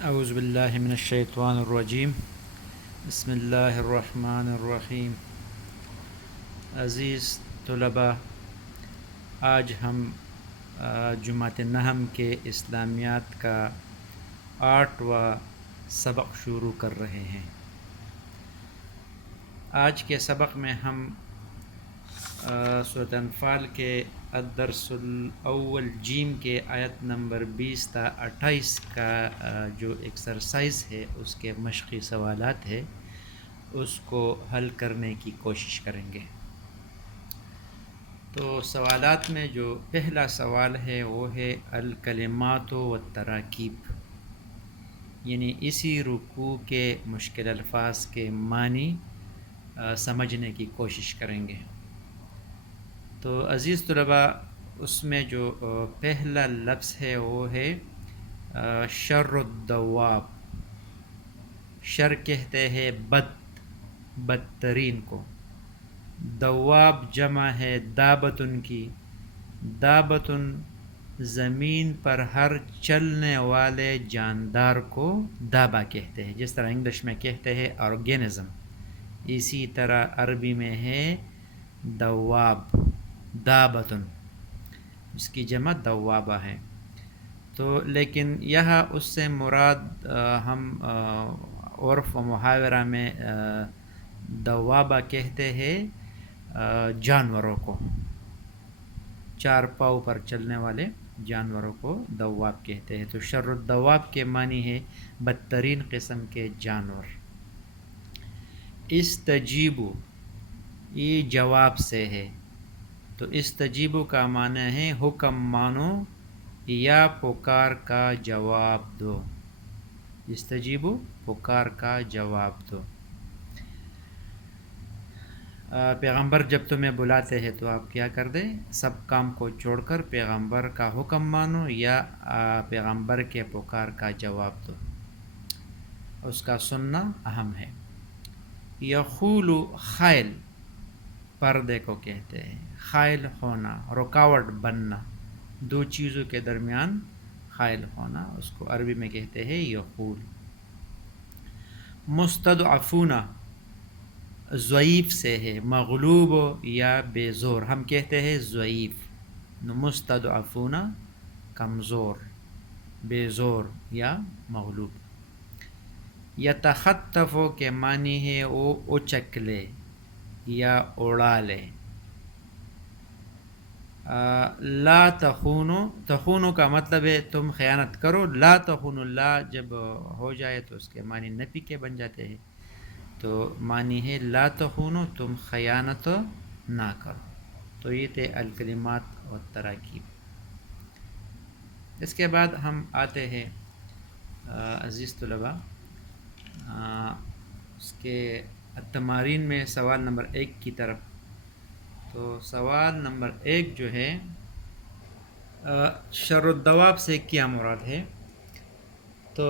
اعوذ باللہ من الشیطان الرجیم بسم اللہ الرحمن الرحیم۔ عزیز طلباء، آج ہم جماعت نحم کے اسلامیات کا 8واں سبق شروع کر رہے ہیں۔ آج کے سبق میں ہم سورۃ انفال کے الدرس الاول جیم کے آیت نمبر 20 تا 28 کا جو ایکسرسائز ہے، اس کے مشقی سوالات ہے، اس کو حل کرنے کی کوشش کریں گے۔ تو سوالات میں جو پہلا سوال ہے وہ ہے الکلمات والتراکیب، یعنی اسی رکوع کے مشکل الفاظ کے معنی سمجھنے کی کوشش کریں گے۔ تو عزیز طلباء، اس میں جو پہلا لفظ ہے وہ ہے شر الدواب۔ شر کہتے ہیں بدترین کو۔ دواب جمع ہے دابتن کی۔ دابتن زمین پر ہر چلنے والے جاندار کو دابا کہتے ہیں، جس طرح انگلش میں کہتے ہیں آرگینزم، اسی طرح عربی میں ہے دواب، دابتن، اس کی جمع دوابہ ہے۔ تو لیکن یہاں اس سے مراد ہم عرف و محاورہ میں دوابہ کہتے ہیں جانوروں کو، چار پاؤں پر چلنے والے جانوروں کو دواب کہتے ہیں۔ تو شر الدواب کے معنی ہے بدترین قسم کے جانور۔ استجیبو، یہ جواب سے ہے، تو استجیبو کا معنی ہے حکم مانو یا پکار کا جواب دو۔ استجیبو، پکار کا جواب دو۔ پیغمبر جب تمہیں بلاتے ہیں تو آپ کیا کر دیں؟ سب کام کو چھوڑ کر پیغمبر کا حکم مانو یا پیغمبر کے پکار کا جواب دو، اس کا سننا اہم ہے۔ یخول، خائل، پردے کو کہتے ہیں، خائل ہونا، رکاوٹ بننا، دو چیزوں کے درمیان خائل ہونا، اس کو عربی میں کہتے ہیں یخول۔ مستضعفون، ضعیف سے ہے، مغلوب یا بے زور، ہم کہتے ہیں ضعیف۔ مستضعفون، کمزور، بے زور یا مغلوب۔ یتخطف کے معنی ہے وہ اچک لے یا اڑا لے۔ لا تخونو، تخونو کا مطلب ہے تم خیانت کرو۔ لا تخونو، لا جب ہو جائے تو اس کے معنی نفی کے بن جاتے ہیں، تو معنی ہے لا تخونو، تم خیانت نہ کرو۔ تو یہ تھے الکلمات والتراکیب۔ اس کے بعد ہم آتے ہیں عزیز طلباء اس کے التمارین میں سوال نمبر 1 کی طرف۔ تو سوال نمبر 1 جو ہے شر الدواب سے کیا مراد ہے؟ تو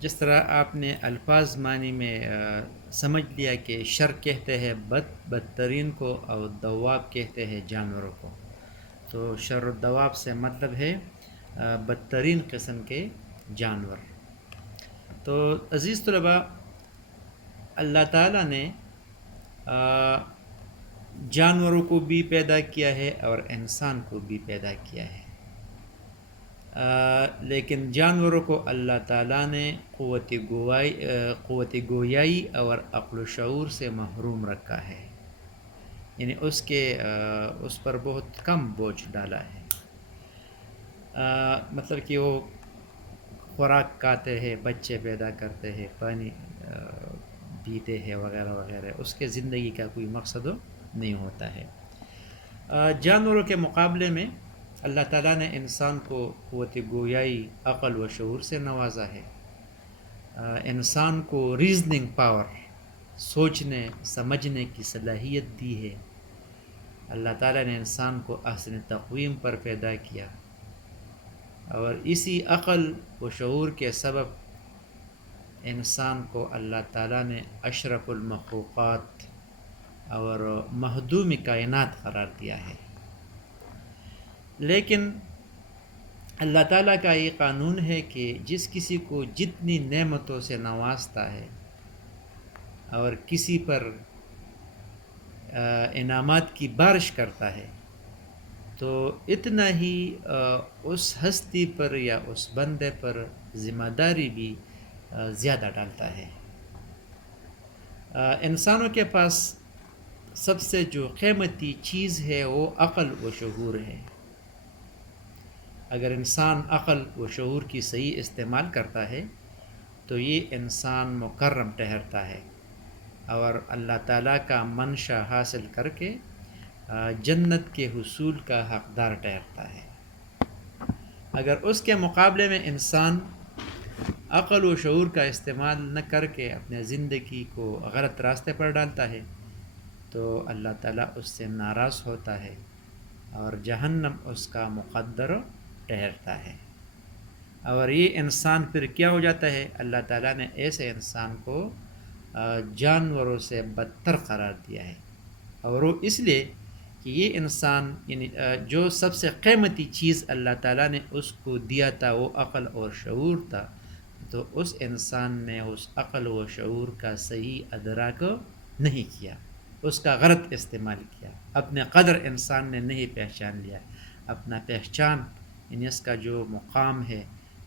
جس طرح آپ نے الفاظ معنی میں سمجھ لیا کہ شر کہتے ہیں بدترین کو اور دواب کہتے ہیں جانوروں کو، تو شر الدواب سے مطلب ہے بدترین قسم کے جانور۔ تو عزیز طلباء، اللہ تعالیٰ نے جانوروں کو بھی پیدا کیا ہے اور انسان کو بھی پیدا کیا ہے، لیکن جانوروں کو اللہ تعالیٰ نے قوت گویائی اور عقل و شعور سے محروم رکھا ہے، یعنی اس پر بہت کم بوجھ ڈالا ہے۔ مطلب کہ وہ خوراک کھاتے ہیں، بچے پیدا کرتے ہیں، پانی پیتے ہیں وغیرہ وغیرہ، اس کے زندگی کا کوئی مقصد نہیں ہوتا ہے۔ جانوروں کے مقابلے میں اللہ تعالیٰ نے انسان کو قوت گویائی، عقل و شعور سے نوازا ہے۔ انسان کو ریزننگ پاور، سوچنے سمجھنے کی صلاحیت دی ہے۔ اللہ تعالیٰ نے انسان کو احسن تقویم پر پیدا کیا، اور اسی عقل و شعور کے سبب انسان کو اللہ تعالیٰ نے اشرف المخلوقات اور مہدوم کائنات قرار دیا ہے۔ لیکن اللہ تعالیٰ کا یہ قانون ہے کہ جس کسی کو جتنی نعمتوں سے نوازتا ہے اور کسی پر انعامات کی بارش کرتا ہے تو اتنا ہی اس ہستی پر یا اس بندے پر ذمہ داری بھی زیادہ ڈالتا ہے۔ انسانوں کے پاس سب سے جو قیمتی چیز ہے وہ عقل و شعور ہے۔ اگر انسان عقل و شعور کی صحیح استعمال کرتا ہے تو یہ انسان مکرم ٹھہرتا ہے اور اللہ تعالیٰ کا منشا حاصل کر کے جنت کے حصول کا حقدار ٹھہرتا ہے۔ اگر اس کے مقابلے میں انسان عقل و شعور کا استعمال نہ کر کے اپنے زندگی کو غلط راستے پر ڈالتا ہے تو اللہ تعالیٰ اس سے ناراض ہوتا ہے اور جہنم اس کا مقدر ٹھہرتا ہے۔ اور یہ انسان پھر کیا ہو جاتا ہے؟ اللہ تعالیٰ نے ایسے انسان کو جانوروں سے بدتر قرار دیا ہے، اور وہ اس لیے کہ یہ انسان یعنی جو سب سے قیمتی چیز اللہ تعالیٰ نے اس کو دیا تھا وہ عقل اور شعور تھا، تو اس انسان نے اس عقل و شعور کا صحیح ادراک نہیں کیا، اس کا غلط استعمال کیا، اپنے قدر انسان نے نہیں پہچان لیا، اپنا پہچان یعنی اس کا جو مقام ہے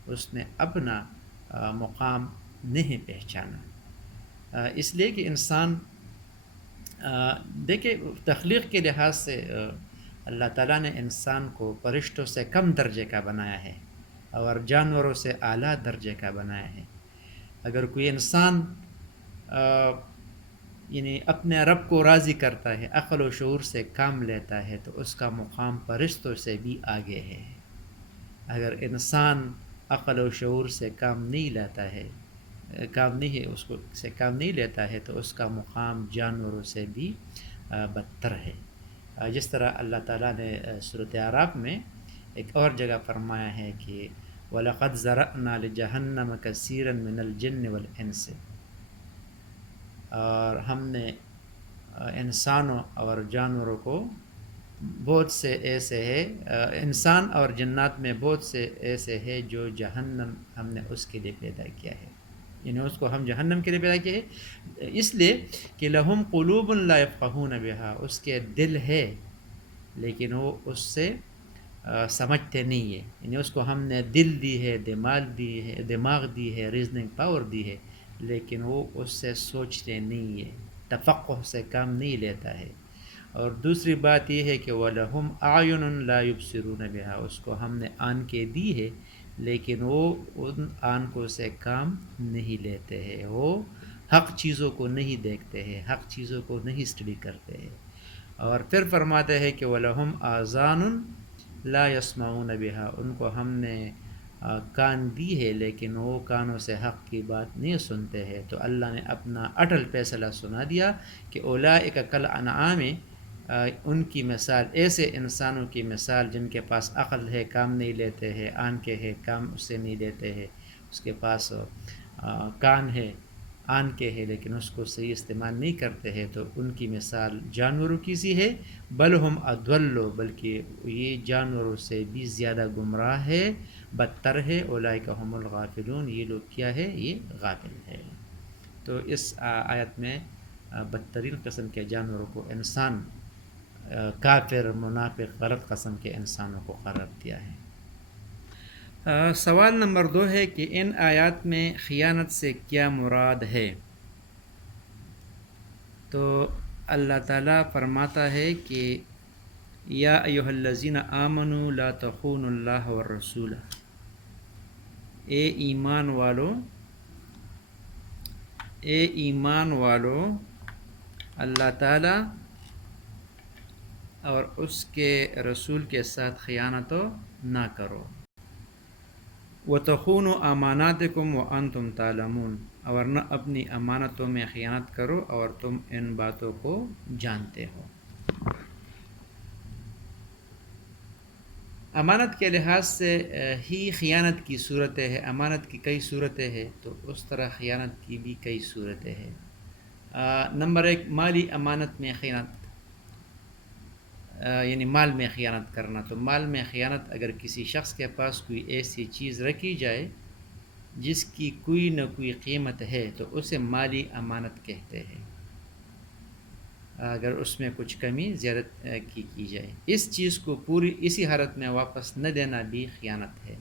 اس نے اپنا مقام نہیں پہچانا۔ اس لیے کہ انسان دیکھیں تخلیق کے لحاظ سے اللہ تعالیٰ نے انسان کو فرشتوں سے کم درجے کا بنایا ہے اور جانوروں سے اعلیٰ درجے کا بنایا ہے۔ اگر کوئی انسان یعنی اپنے رب کو راضی کرتا ہے، عقل و شعور سے کام لیتا ہے، تو اس کا مقام فرشتوں سے بھی آگے ہے۔ اگر انسان عقل و شعور سے کام نہیں لیتا ہے، کام نہیں لیتا ہے تو اس کا مقام جانوروں سے بھی بدتر ہے۔ جس طرح اللہ تعالیٰ نے سورۃ اعراف میں ایک اور جگہ فرمایا ہے کہ وَلَقَدْ ذَرَأْنَا لِجَهَنَّمَ كَثِيرًا مِنَ الْجِنِّ وَالْإِنسِ، اور ہم نے انسانوں اور جانوروں کو بہت سے ایسے ہے، انسان اور جنات میں بہت سے ایسے ہے جو جہنم ہم نے اس کے لیے پیدا کیا ہے، یعنی اس کو ہم جہنم کے لیے پیدا کیا ہے اس لیے کہ لہم قلوب لا یفقہون بہا، اس کے دل ہے لیکن وہ اس سے سمجھتے نہیں ہے، یعنی اس کو ہم نے دل دی ہے، دماغ دی ہے، ریزننگ پاور دی ہے، لیکن وہ اس سے سوچتے نہیں ہے، تفقہ سے کام نہیں لیتا ہے۔ اور دوسری بات یہ ہے کہ وَلَهُمْ أَعْيُنٌ لَا يُبْصِرُونَ بِهَا، اس کو ہم نے آنکھیں دی ہے لیکن وہ ان آنکھوں سے کام نہیں لیتے ہیں، وہ حق چیزوں کو نہیں دیکھتے ہیں، حق چیزوں کو نہیں اسٹڈی کرتے ہیں۔ اور پھر فرماتے ہیں کہ وَلَهُمْ آذَانٌ لَا يَسْمَعُونَ بِهَا، ان کو ہم نے کان دی ہے لیکن وہ کانوں سے حق کی بات نہیں سنتے ہیں۔ تو اللہ نے اپنا اٹل فیصلہ سنا دیا کہ اولئک کالانعام، ان کی مثال ایسے انسانوں کی مثال جن کے پاس عقل ہے کام نہیں لیتے ہیں، آنکھیں ہے کام اس سے نہیں لیتے ہیں، اس کے پاس کان ہے آنکھیں ہے لیکن اس کو صحیح استعمال نہیں کرتے ہیں، تو ان کی مثال جانوروں کی سی ہے، بل ہم اضل، بلکہ یہ جانوروں سے بھی زیادہ گمراہ ہے، بدتر ہے، اولئک هم الغافلون، یہ لوگ کیا ہے؟ یہ غافل ہے۔ تو اس آیت میں بدترین قسم کے جانوروں کو انسان، کافر، منافق، غلط قسم کے انسانوں کو قرار دیا ہے۔ سوال نمبر 2 ہے کہ ان آیات میں خیانت سے کیا مراد ہے؟ تو اللہ تعالیٰ فرماتا ہے کہ یا ایھا الذین آمنوا لا تخونوا اللہ والرسول، اے ایمان والو اللہ تعالیٰ اور اس کے رسول کے ساتھ خیانت نہ کرو، وَتَخُونُوا أَمَانَاتِكُمْ وَأَنْتُمْ تَعْلَمُونَ، اور نہ اپنی امانتوں میں خیانت کرو اور تم ان باتوں کو جانتے ہو۔ امانت کے لحاظ سے ہی خیانت کی صورتیں ہیں، امانت کی کئی صورتیں ہیں، تو اس طرح خیانت کی بھی کئی صورتیں ہیں۔ نمبر 1 مالی امانت میں خیانت، یعنی مال میں خیانت کرنا. تو مال میں خیانت اگر کسی شخص کے پاس کوئی ایسی چیز رکھی جائے جس کی کوئی نہ کوئی قیمت ہے تو اسے مالی امانت کہتے ہیں اگر اس میں کچھ کمی زیادت کی جائے. اس چیز کو پوری اسی حالت میں واپس نہ دینا بھی خیانت ہے.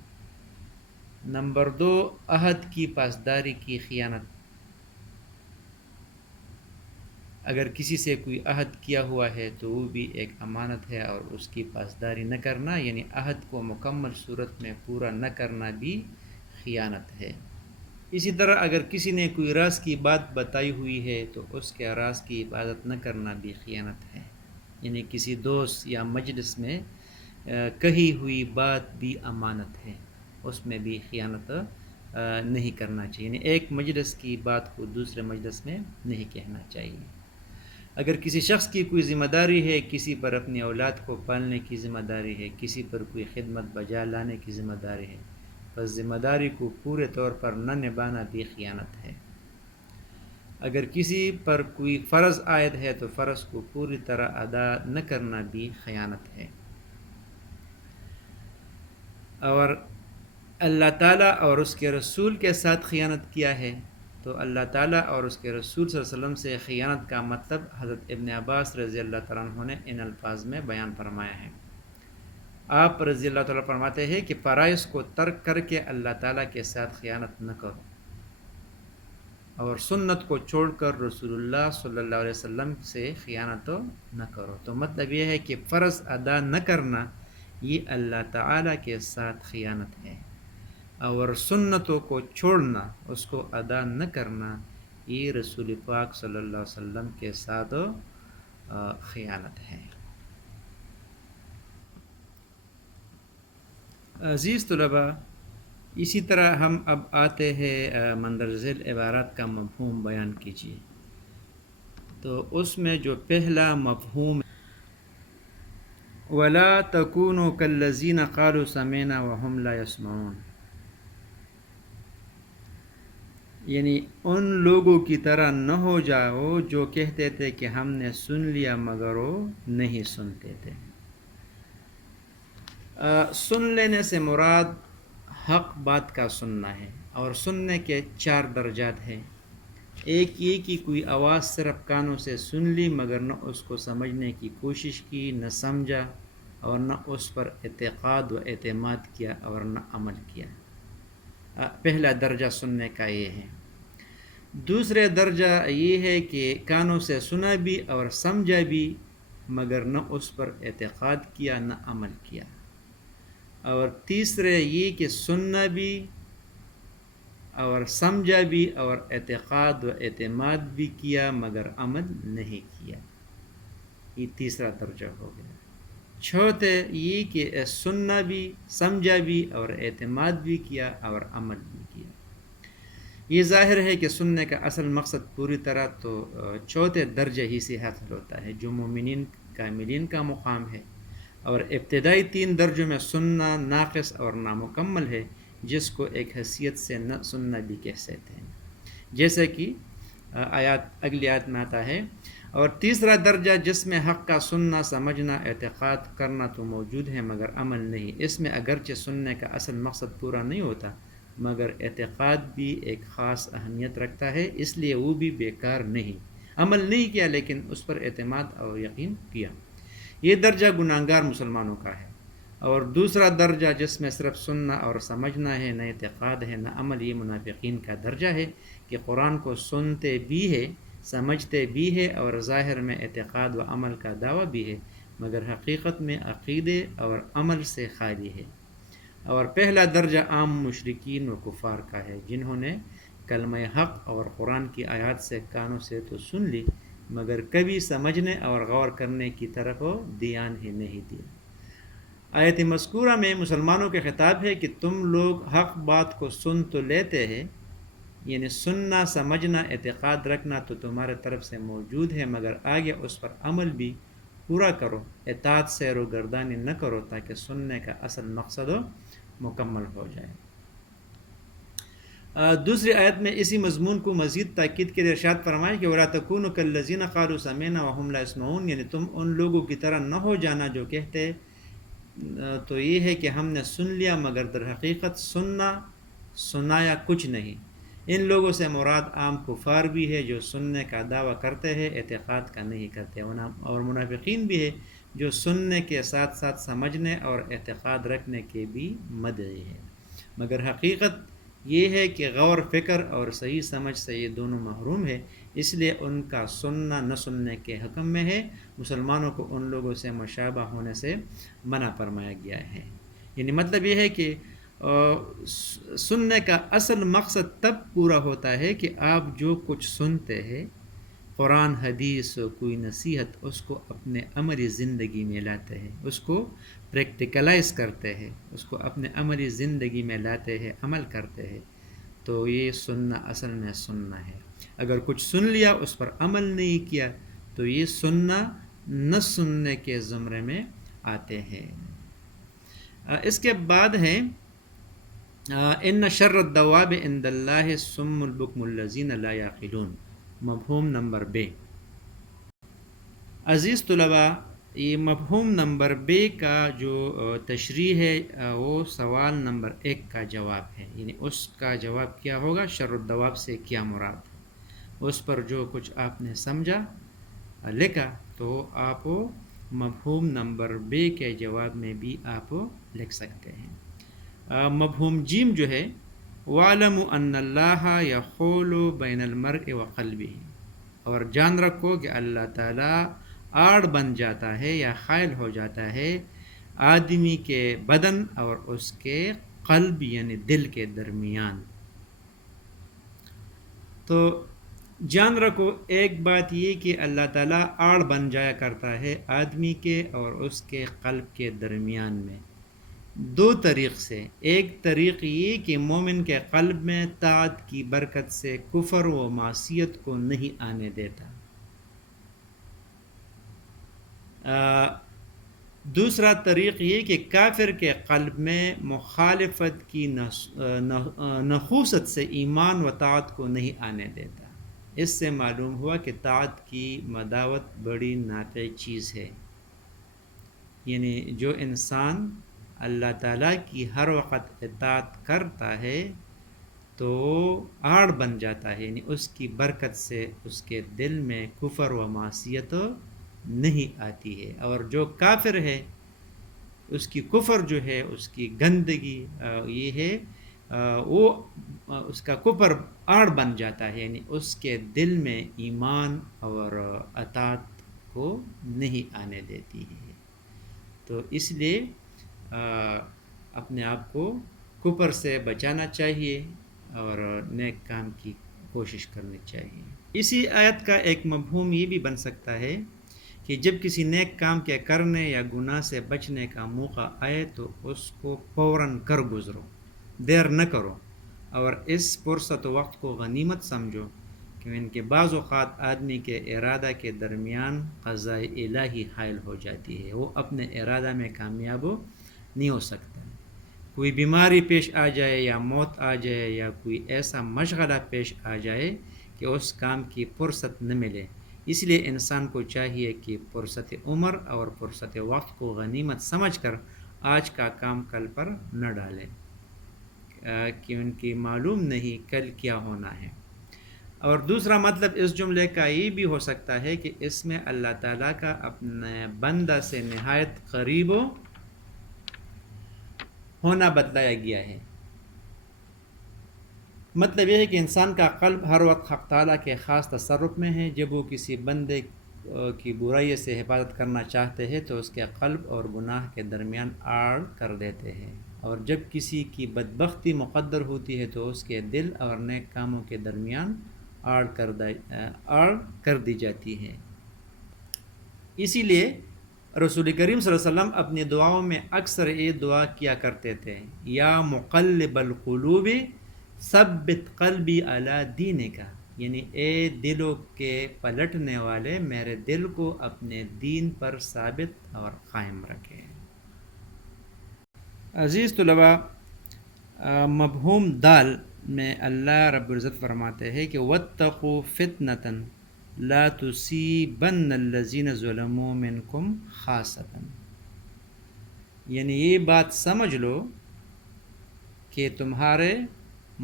نمبر 2، عہد کی پاسداری کی خیانت. اگر کسی سے کوئی عہد کیا ہوا ہے تو وہ بھی ایک امانت ہے اور اس کی پاسداری نہ کرنا یعنی عہد کو مکمل صورت میں پورا نہ کرنا بھی خیانت ہے. اسی طرح اگر کسی نے کوئی راز کی بات بتائی ہوئی ہے تو اس کے راز کی حفاظت نہ کرنا بھی خیانت ہے. یعنی کسی دوست یا مجلس میں کہی ہوئی بات بھی امانت ہے، اس میں بھی خیانت نہیں کرنا چاہیے. یعنی ایک مجلس کی بات کو دوسرے مجلس میں نہیں کہنا چاہیے. اگر کسی شخص کی کوئی ذمہ داری ہے، کسی پر اپنی اولاد کو پالنے کی ذمہ داری ہے، کسی پر کوئی خدمت بجا لانے کی ذمہ داری ہے، بس ذمہ داری کو پورے طور پر نہ نبھانا بھی خیانت ہے. اگر کسی پر کوئی فرض عائد ہے تو فرض کو پوری طرح ادا نہ کرنا بھی خیانت ہے. اور اللہ تعالیٰ اور اس کے رسول کے ساتھ خیانت کیا ہے تو اللہ تعالیٰ اور اس کے رسول صلی اللہ علیہ وسلم سے خیانت کا مطلب حضرت ابن عباس رضی اللہ تعالیٰ عنہ نے ان الفاظ میں بیان فرمایا ہے. آپ رضی اللہ تعالیٰ فرماتے ہیں کہ فرائض کو ترک کر کے اللہ تعالیٰ کے ساتھ خیانت نہ کرو اور سنت کو چھوڑ کر رسول اللہ صلی اللہ علیہ وسلم سے خیانت نہ کرو. تو مطلب یہ ہے کہ فرض ادا نہ کرنا یہ اللہ تعالیٰ کے ساتھ خیانت ہے اور سنتوں کو چھوڑنا اس کو ادا نہ کرنا یہ رسول پاک صلی اللہ علیہ وسلم کے ساتھ خیانت ہے. عزیز طلباء، اسی طرح ہم اب آتے ہیں مندرجہ ذیل عبارات کا مفہوم بیان کیجیے. تو اس میں جو پہلا مفہوم وَلَا تَكُونُوا كَالَّذِينَ قَالُوا سَمِعْنَا وَهُمْ لَا يَسْمَعُونَ، یعنی ان لوگوں کی طرح نہ ہو جاؤ جو کہتے تھے کہ ہم نے سن لیا مگر وہ نہیں سنتے تھے. سن لینے سے مراد حق بات کا سننا ہے اور سننے کے 4 درجات ہیں. ایک یہ کہ کوئی آواز صرف کانوں سے سن لی مگر نہ اس کو سمجھنے کی کوشش کی، نہ سمجھا اور نہ اس پر اعتقاد و اعتماد کیا اور نہ عمل کیا. پہلا درجہ سننے کا یہ ہے. دوسرے درجہ یہ ہے کہ کانوں سے سنا بھی اور سمجھا بھی مگر نہ اس پر اعتقاد کیا نہ عمل کیا. اور تیسرے یہ کہ سننا بھی اور سمجھا بھی اور اعتقاد و اعتماد بھی کیا مگر عمل نہیں کیا. یہ تیسرا درجہ ہو گیا. چوتھے یہ کہ سننا بھی، سمجھا بھی اور اعتماد بھی کیا اور عمل بھی کیا. یہ ظاہر ہے کہ سننے کا اصل مقصد پوری طرح تو چوتھے درجے ہی سے حاصل ہوتا ہے جو مومنین کاملین کا مقام ہے، اور ابتدائی 3 درجوں میں سننا ناقص اور نامکمل ہے جس کو ایک حیثیت سے نہ سننا بھی کہہ سکتے ہیں، جیسے کہ اگلی آیت میں آتا ہے. اور تیسرا درجہ جس میں حق کا سننا، سمجھنا، اعتقاد کرنا تو موجود ہے مگر عمل نہیں. اس میں اگرچہ سننے کا اصل مقصد پورا نہیں ہوتا مگر اعتقاد بھی ایک خاص اہمیت رکھتا ہے، اس لیے وہ بھی بیکار نہیں. عمل نہیں کیا لیکن اس پر اعتماد اور یقین کیا. یہ درجہ گناہگار مسلمانوں کا ہے. اور دوسرا درجہ جس میں صرف سننا اور سمجھنا ہے، نہ اعتقاد ہے نہ عمل، یہ منافقین کا درجہ ہے کہ قرآن کو سنتے بھی ہے، سمجھتے بھی ہے اور ظاہر میں اعتقاد و عمل کا دعویٰ بھی ہے مگر حقیقت میں عقیدے اور عمل سے خالی ہے. اور پہلا درجہ عام مشرکین و کفار کا ہے جنہوں نے کلمہ حق اور قرآن کی آیات سے کانوں سے تو سن لی مگر کبھی سمجھنے اور غور کرنے کی طرف دھیان ہی نہیں دیا. آیت مذکورہ میں مسلمانوں کے خطاب ہے کہ تم لوگ حق بات کو سن تو لیتے ہیں، یعنی سننا، سمجھنا، اعتقاد رکھنا تو تمہارے طرف سے موجود ہے مگر آگے اس پر عمل بھی پورا کرو، اطاعت سے روگردانی نہ کرو تاکہ سننے کا اصل مقصد مکمل ہو جائے. دوسری آیت میں اسی مضمون کو مزید تاکید کے لیے ارشاد فرمائے کہ وَلَا تَكُونُوا كَالَّذِينَ قَالُوا سَمِعْنَا وَهُمْ لَا يَسْمَعُونَ، یعنی تم ان لوگوں کی طرح نہ ہو جانا جو کہتے تو یہ ہے کہ ہم نے سن لیا مگر در حقیقت سنایا کچھ نہیں۔ ان لوگوں سے مراد عام کفار بھی ہے جو سننے کا دعویٰ کرتے ہیں اعتقاد کا نہیں کرتے، اور منافقین بھی ہے جو سننے کے ساتھ ساتھ سمجھنے اور اعتقاد رکھنے کے بھی مدعی ہے، مگر حقیقت یہ ہے کہ غور فکر اور صحیح سمجھ سے یہ دونوں محروم ہے، اس لیے ان کا سننا نہ سننے کے حکم میں ہے۔ مسلمانوں کو ان لوگوں سے مشابہ ہونے سے منع فرمایا گیا ہے، یعنی مطلب یہ ہے کہ سننے کا اصل مقصد تب پورا ہوتا ہے کہ آپ جو کچھ سنتے ہیں، قرآن حدیث کوئی نصیحت، اس کو اپنے عملی زندگی میں لاتے ہیں، اس کو پریکٹیکلائز کرتے ہیں، اس کو اپنے عملی زندگی میں لاتے ہیں، عمل کرتے ہیں، تو یہ سننا اصل میں سننا ہے۔ اگر کچھ سن لیا اس پر عمل نہیں کیا تو یہ سننا نہ سننے کے زمرے میں آتے ہیں۔ اس کے بعد ہے ان شر الدواب عند اللہ الصم البکم الذین لا یعقلون، مفہوم نمبر بے۔ عزیز طلباء، یہ مفہوم نمبر بے کا جو تشریح ہے وہ سوال نمبر 1 کا جواب ہے، یعنی اس کا جواب کیا ہوگا، شر الدواب سے کیا مراد ہے، اس پر جو کچھ آپ نے سمجھا لکھا تو آپ مفہوم نمبر بے کے جواب میں بھی آپ لکھ سکتے ہیں۔ مفہوم جیم جو ہے، وَعْلَمُوا أَنَّ اللَّهَ يَحُولُ بَيْنَ الْمَرْءِ وَقَلْبِهِ، اور جان رکھو کہ اللہ تعالیٰ آڑ بن جاتا ہے یا حائل ہو جاتا ہے آدمی کے بدن اور اس کے قلب یعنی دل کے درمیان۔ تو جان رکھو ایک بات یہ کہ اللہ تعالیٰ آڑ بن جایا کرتا ہے آدمی کے اور اس کے قلب کے درمیان میں 2 طریق سے۔ ایک طریق یہ کہ مومن کے قلب میں طاعت کی برکت سے کفر و معصیت کو نہیں آنے دیتا، دوسرا طریق یہ کہ کافر کے قلب میں مخالفت کی نحوست سے ایمان و طاعت کو نہیں آنے دیتا۔ اس سے معلوم ہوا کہ طاعت کی مداوت بڑی نافع چیز ہے، یعنی جو انسان اللہ تعالیٰ کی ہر وقت اطاعت کرتا ہے تو آڑ بن جاتا ہے، یعنی اس کی برکت سے اس کے دل میں کفر و معصیت نہیں آتی ہے، اور جو کافر ہے اس کی کفر جو ہے، اس کی گندگی یہ ہے وہ اس کا کفر آڑ بن جاتا ہے، یعنی اس کے دل میں ایمان اور اطاعت کو نہیں آنے دیتی ہے۔ تو اس لیے اپنے آپ کو کفر سے بچانا چاہیے اور نیک کام کی کوشش کرنی چاہیے۔ اسی آیت کا ایک مفہوم یہ بھی بن سکتا ہے کہ جب کسی نیک کام کے کرنے یا گناہ سے بچنے کا موقع آئے تو اس کو فوراً کر گزرو، دیر نہ کرو، اور اس فرصت وقت کو غنیمت سمجھو، کہ ان کے بعض اوقات آدمی کے ارادہ کے درمیان قضاء الہی حائل ہو جاتی ہے، وہ اپنے ارادہ میں کامیاب نہیں ہو سکتا، کوئی بیماری پیش آ جائے یا موت آ جائے یا کوئی ایسا مشغلہ پیش آ جائے کہ اس کام کی فرصت نہ ملے۔ اس لیے انسان کو چاہیے کہ فرصت عمر اور فرصت وقت کو غنیمت سمجھ کر آج کا کام کل پر نہ ڈالیں، کہ ان کی معلوم نہیں کل کیا ہونا ہے۔ اور دوسرا مطلب اس جملے کا یہ بھی ہو سکتا ہے کہ اس میں اللہ تعالیٰ کا اپنے بندہ سے نہایت قریب ہونا بتلایا گیا ہے۔ مطلب یہ ہے کہ انسان کا قلب ہر وقت حق تعالیٰ کے خاص تصرف میں ہے، جب وہ کسی بندے کی برائی سے حفاظت کرنا چاہتے ہیں تو اس کے قلب اور گناہ کے درمیان آڑ کر دیتے ہیں، اور جب کسی کی بدبختی مقدر ہوتی ہے تو اس کے دل اور نیک کاموں کے درمیان آڑ کر دی جاتی ہے۔ اسی لیے رسول کریم صلی اللہ علیہ وسلم اپنی دعاؤں میں اکثر یہ دعا کیا کرتے تھے، یا مقلب القلوب ثبت قلبی علی دینک، یعنی اے دلوں کے پلٹنے والے میرے دل کو اپنے دین پر ثابت اور قائم رکھے۔ عزیز طلباء، مفہوم دال میں اللہ رب العزت فرماتے ہیں کہ واتقوا فتنة لا تصیبن الذین ظلموا منکم خاصۃ، یعنی یہ بات سمجھ لو کہ تمہارے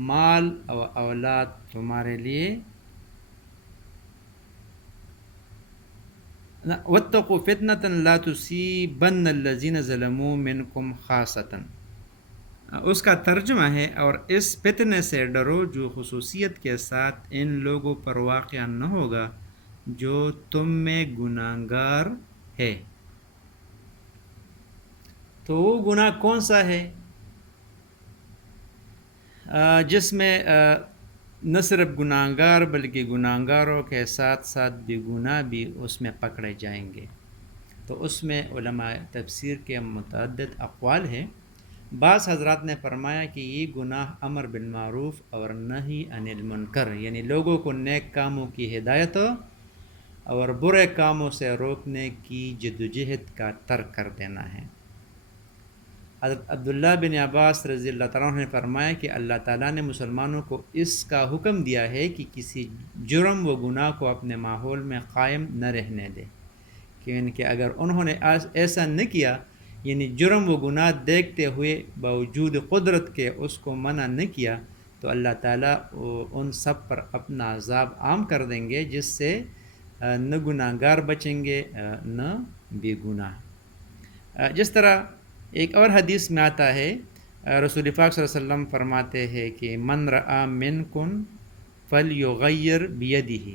مال اور اولاد تمہارے لیے واتقوا فتنة لا تصیبن الذین ظلموا منکم خاصۃ، اس کا ترجمہ ہے اور اس فتنے سے ڈرو جو خصوصیت کے ساتھ ان لوگوں پر واقع نہ ہوگا جو تم میں گناہگار ہے۔ تو وہ گناہ کون سا ہے جس میں نہ صرف گناہگار بلکہ گناہگاروں کے ساتھ ساتھ بے گناہ بھی اس میں پکڑے جائیں گے؟ تو اس میں علماء تفسیر کے متعدد اقوال ہیں۔ بعض حضرات نے فرمایا کہ یہ گناہ امر بالمعروف اور نہی عن المنکر، یعنی لوگوں کو نیک کاموں کی ہدایت اور برے کاموں سے روکنے کی جدوجہد کا ترک کر دینا ہے۔ حضرت عبداللہ بن عباس رضی اللہ تعالیٰ عنہ نے فرمایا کہ اللہ تعالیٰ نے مسلمانوں کو اس کا حکم دیا ہے کہ کسی جرم و گناہ کو اپنے ماحول میں قائم نہ رہنے دے، کہ اگر انہوں نے ایسا نہ کیا، یعنی جرم و گناہ دیکھتے ہوئے باوجود قدرت کے اس کو منع نہ کیا، تو اللہ تعالیٰ ان سب پر اپنا عذاب عام کر دیں گے، جس سے نہ گناہ گار بچیں گے نہ بے گناہ۔ جس طرح ایک اور حدیث میں آتا ہے، رسول پاک صلی اللہ علیہ وسلم فرماتے ہیں کہ من رآ منکم فلیغیر بیدہ،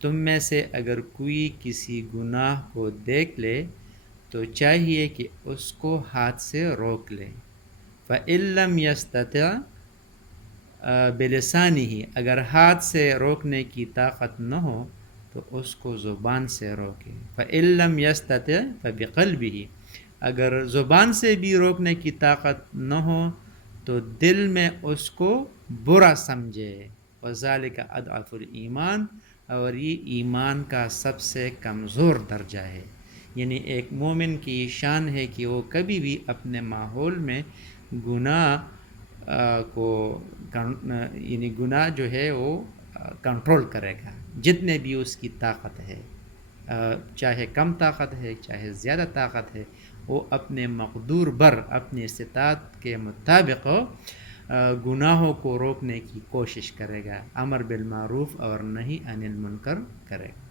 تم میں سے اگر کوئی کسی گناہ کو دیکھ لے تو چاہیے کہ اس کو ہاتھ سے روک لے، فإن لم یستطع بلسانہ، اگر ہاتھ سے روکنے کی طاقت نہ ہو تو اس کو زبان سے روکے، فإن لم یستطع فبقلبہ، اگر زبان سے بھی روکنے کی طاقت نہ ہو تو دل میں اس کو برا سمجھے، وذالک اضعف الایمان، اور یہ ایمان کا سب سے کمزور درجہ ہے۔ یعنی ایک مومن کی شان ہے کہ وہ کبھی بھی اپنے ماحول میں گناہ کو یعنی گناہ جو ہے وہ کنٹرول کرے گا، جتنے بھی اس کی طاقت ہے، چاہے کم طاقت ہے چاہے زیادہ طاقت ہے، وہ اپنے مقدور بر اپنی استطاعت کے مطابق گناہوں کو روکنے کی کوشش کرے گا، امر بالمعروف اور نہی عن المنکر کرے گا۔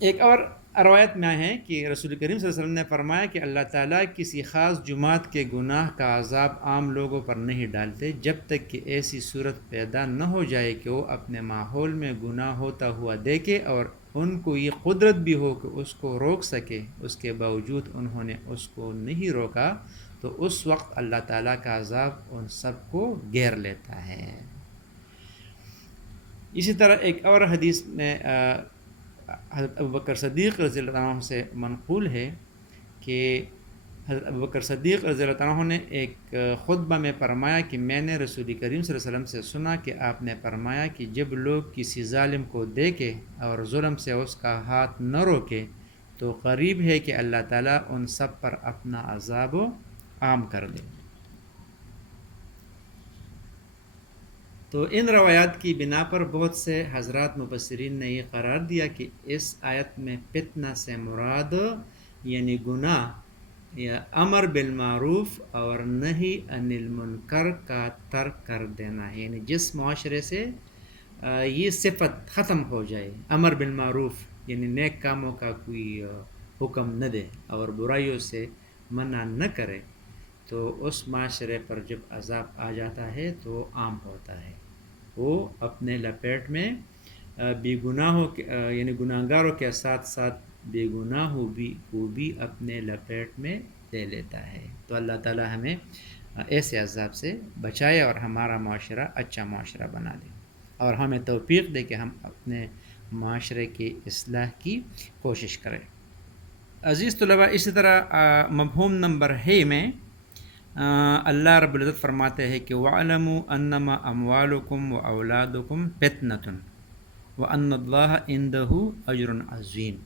ایک اور روایت میں ہے کہ رسول کریم صلی اللہ علیہ وسلم نے فرمایا کہ اللہ تعالیٰ کسی خاص جماعت کے گناہ کا عذاب عام لوگوں پر نہیں ڈالتے جب تک کہ ایسی صورت پیدا نہ ہو جائے کہ وہ اپنے ماحول میں گناہ ہوتا ہوا دیکھے اور ان کو یہ قدرت بھی ہو کہ اس کو روک سکے، اس کے باوجود انہوں نے اس کو نہیں روکا، تو اس وقت اللہ تعالیٰ کا عذاب ان سب کو گھیر لیتا ہے۔ اسی طرح ایک اور حدیث میں حضرت ابوبکر صدیق رضی اللہ عنہ سے منقول ہے کہ حضرت ابوبکر صدیق رضی اللہ عنہ نے ایک خطبہ میں فرمایا کہ میں نے رسول کریم صلی اللہ علیہ وسلم سے سنا کہ آپ نے فرمایا کہ جب لوگ کسی ظالم کو دیکھے اور ظلم سے اس کا ہاتھ نہ روکے تو قریب ہے کہ اللہ تعالیٰ ان سب پر اپنا عذاب عام کر دے۔ تو ان روایات کی بنا پر بہت سے حضرات مفسرین نے یہ قرار دیا کہ اس آیت میں فتنہ سے مراد یعنی گناہ یا امر بالمعروف اور نہی عن المنکر کا ترک کر دینا ہے، یعنی جس معاشرے سے یہ صفت ختم ہو جائے، امر بالمعروف یعنی نیک کاموں کا کوئی حکم نہ دے اور برائیوں سے منع نہ کرے، تو اس معاشرے پر جب عذاب آ جاتا ہے تو عام ہوتا ہے، وہ اپنے لپیٹ میں بے گناہوں یعنی گناہگاروں کے ساتھ ساتھ بے گناہوں کو بھی اپنے لپیٹ میں لے لیتا ہے۔ تو اللہ تعالی ہمیں ایسے عذاب سے بچائے اور ہمارا معاشرہ اچھا معاشرہ بنا دے، اور ہمیں توفیق دے کہ ہم اپنے معاشرے کی اصلاح کی کوشش کریں۔ عزیز طلباء، اسی طرح مفہوم نمبر ہے میں اللہ رب العزت فرماتے ہیں کہ وَعْلَمُوا أَنَّمَا أَمْوَالُكُمْ وَأَوْلَادُكُمْ فِتْنَةٌ وَأَنَّ اللَّهَ عِنْدَهُ أَجْرٌ عَظِيمٌ،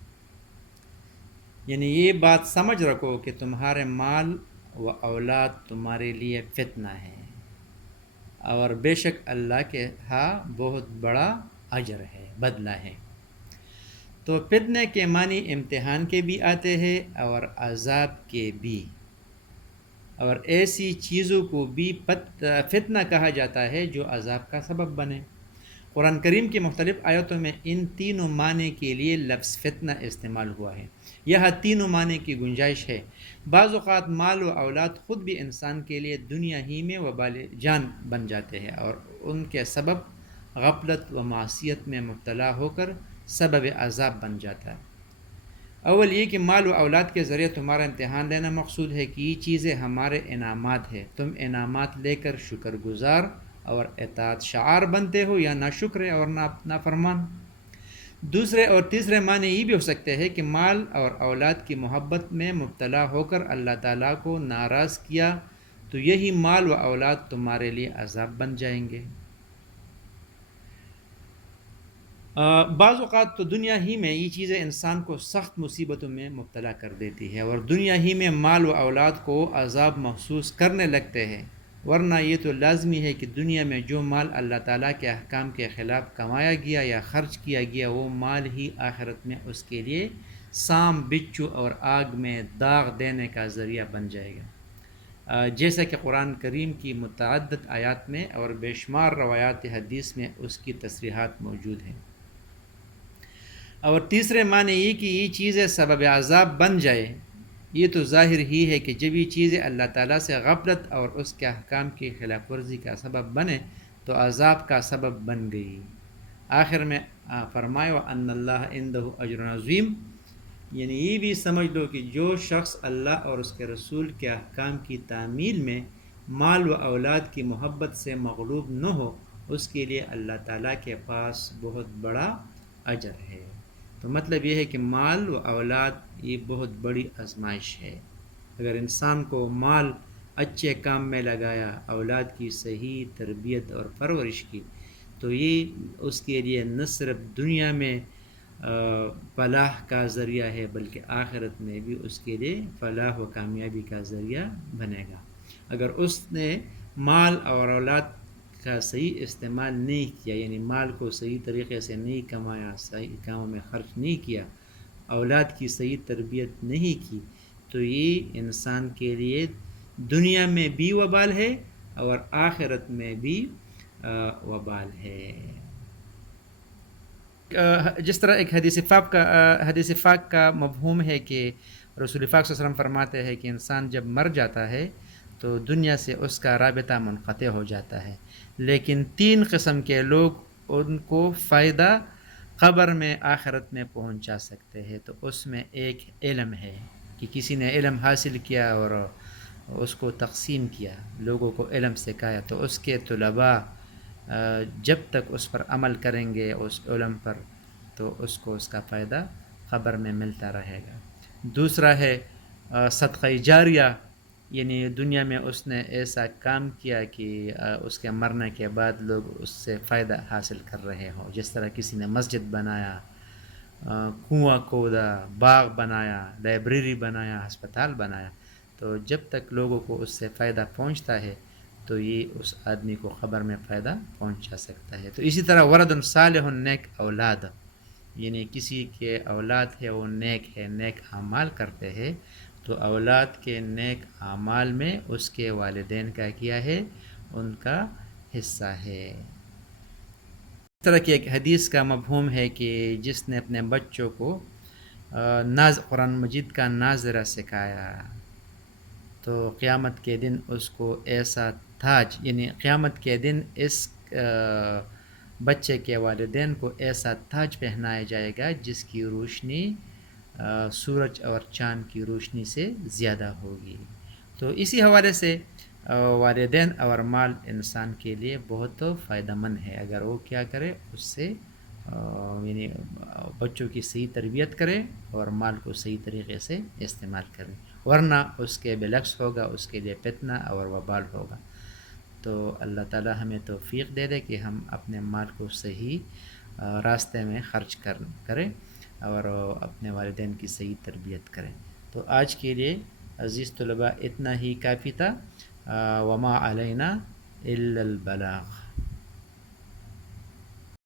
یعنی یہ بات سمجھ رکھو کہ تمہارے مال و اولاد تمہارے لیے فتنہ ہے، اور بے شک اللہ کے ہاں بہت بڑا اجر ہے، بدلہ ہے۔ تو فتنے کے معنی امتحان کے بھی آتے ہیں اور عذاب کے بھی، اور ایسی چیزوں کو بھی فتنہ کہا جاتا ہے جو عذاب کا سبب بنے۔ قرآن کریم کی مختلف آیتوں میں ان تینوں معنی کے لیے لفظ فتنہ استعمال ہوا ہے۔ یہاں تینوں معنی کی گنجائش ہے۔ بعض اوقات مال و اولاد خود بھی انسان کے لیے دنیا ہی میں وبال جان بن جاتے ہیں، اور ان کے سبب غفلت و معصیت میں مبتلا ہو کر سبب عذاب بن جاتا ہے۔ اول یہ کہ مال و اولاد کے ذریعے تمہارا امتحان لینا مقصود ہے کہ یہ چیزیں ہمارے انعامات ہیں، تم انعامات لے کر شکر گزار اور اطاعت شعار بنتے ہو یا ناشکر اور نافرمان۔ دوسرے اور تیسرے معنی یہ بھی ہو سکتے ہیں کہ مال اور اولاد کی محبت میں مبتلا ہو کر اللہ تعالیٰ کو ناراض کیا تو یہی مال و اولاد تمہارے لیے عذاب بن جائیں گے۔ بعض اوقات تو دنیا ہی میں یہ چیزیں انسان کو سخت مصیبتوں میں مبتلا کر دیتی ہے، اور دنیا ہی میں مال و اولاد کو عذاب محسوس کرنے لگتے ہیں، ورنہ یہ تو لازمی ہے کہ دنیا میں جو مال اللہ تعالیٰ کے احکام کے خلاف کمایا گیا یا خرچ کیا گیا وہ مال ہی آخرت میں اس کے لیے سام، بچھو اور آگ میں داغ دینے کا ذریعہ بن جائے گا، جیسا کہ قرآن کریم کی متعدد آیات میں اور بے شمار روایات حدیث میں اس کی تصریحات موجود ہیں۔ اور تیسرے معنی یہ کہ یہ چیزیں سبب عذاب بن جائے، یہ تو ظاہر ہی ہے کہ جب یہ چیزیں اللہ تعالیٰ سے غفلت اور اس کے احکام کی خلاف ورزی کا سبب بنے تو عذاب کا سبب بن گئی۔ آخر میں فرمائے وَأَنَّ اللَّهَ عِندَهُ أَجْرٌ عَظِيمٌ، یعنی یہ بھی سمجھ لو کہ جو شخص اللہ اور اس کے رسول کے احکام کی تعمیل میں مال و اولاد کی محبت سے مغلوب نہ ہو، اس کے لیے اللہ تعالیٰ کے پاس بہت بڑا اجر ہے۔ تو مطلب یہ ہے کہ مال و اولاد یہ بہت بڑی آزمائش ہے۔ اگر انسان کو مال اچھے کام میں لگایا، اولاد کی صحیح تربیت اور پرورش کی، تو یہ اس کے لیے نہ صرف دنیا میں فلاح کا ذریعہ ہے بلکہ آخرت میں بھی اس کے لیے فلاح و کامیابی کا ذریعہ بنے گا۔ اگر اس نے مال اور اولاد کا صحیح استعمال نہیں کیا، یعنی مال کو صحیح طریقے سے نہیں کمایا، صحیح کاموں میں خرچ نہیں کیا، اولاد کی صحیح تربیت نہیں کی، تو یہ انسان کے لیے دنیا میں بھی وبال ہے اور آخرت میں بھی وبال ہے۔ جس طرح ایک حدیث پاک کا مفہوم ہے کہ رسول پاک صلی اللہ علیہ وسلم فرماتے ہیں کہ انسان جب مر جاتا ہے تو دنیا سے اس کا رابطہ منقطع ہو جاتا ہے، لیکن 3 قسم کے لوگ ان کو فائدہ قبر میں آخرت میں پہنچا سکتے ہیں۔ تو اس میں ایک علم ہے کہ کسی نے علم حاصل کیا اور اس کو تقسیم کیا، لوگوں کو علم سکھایا، تو اس کے طلباء جب تک اس پر عمل کریں گے اس علم پر تو اس کو اس کا فائدہ قبر میں ملتا رہے گا۔ دوسرا ہے صدقہ جاریہ، یعنی دنیا میں اس نے ایسا کام کیا کہ اس کے مرنے کے بعد لوگ اس سے فائدہ حاصل کر رہے ہوں، جس طرح کسی نے مسجد بنایا، کنواں کھودا، باغ بنایا، لائبریری بنایا، ہسپتال بنایا، تو جب تک لوگوں کو اس سے فائدہ پہنچتا ہے تو یہ اس آدمی کو قبر میں فائدہ پہنچا سکتا ہے۔ تو اسی طرح ولد صالح، نیک اولاد، یعنی کسی کے اولاد ہے وہ نیک ہے، نیک اعمال کرتے ہیں، تو اولاد کے نیک اعمال میں اس کے والدین کا کیا ہے، ان کا حصہ ہے۔ اس طرح کی ایک حدیث کا مفہوم ہے کہ جس نے اپنے بچوں کو قرآن مجید کا ناظرہ سکھایا تو قیامت کے دن اس کو ایسا تاج، یعنی قیامت کے دن اس بچے کے والدین کو ایسا تاج پہنایا جائے گا جس کی روشنی سورج اور چاند کی روشنی سے زیادہ ہوگی۔ تو اسی حوالے سے والدین اور مال انسان کے لیے بہت فائدہ مند ہے اگر وہ کیا کرے، اس سے یعنی بچوں کی صحیح تربیت کرے اور مال کو صحیح طریقے سے استعمال کرے، ورنہ اس کے بالعکس ہوگا، اس کے لیے فتنہ اور وبال ہوگا۔ تو اللہ تعالی ہمیں توفیق دے دے کہ ہم اپنے مال کو صحیح راستے میں خرچ کریں اور اپنے والدین کی صحیح تربیت کریں۔ تو آج کے لیے عزیز طلباء اتنا ہی کافی تھا. وما علینا الا البلاغ.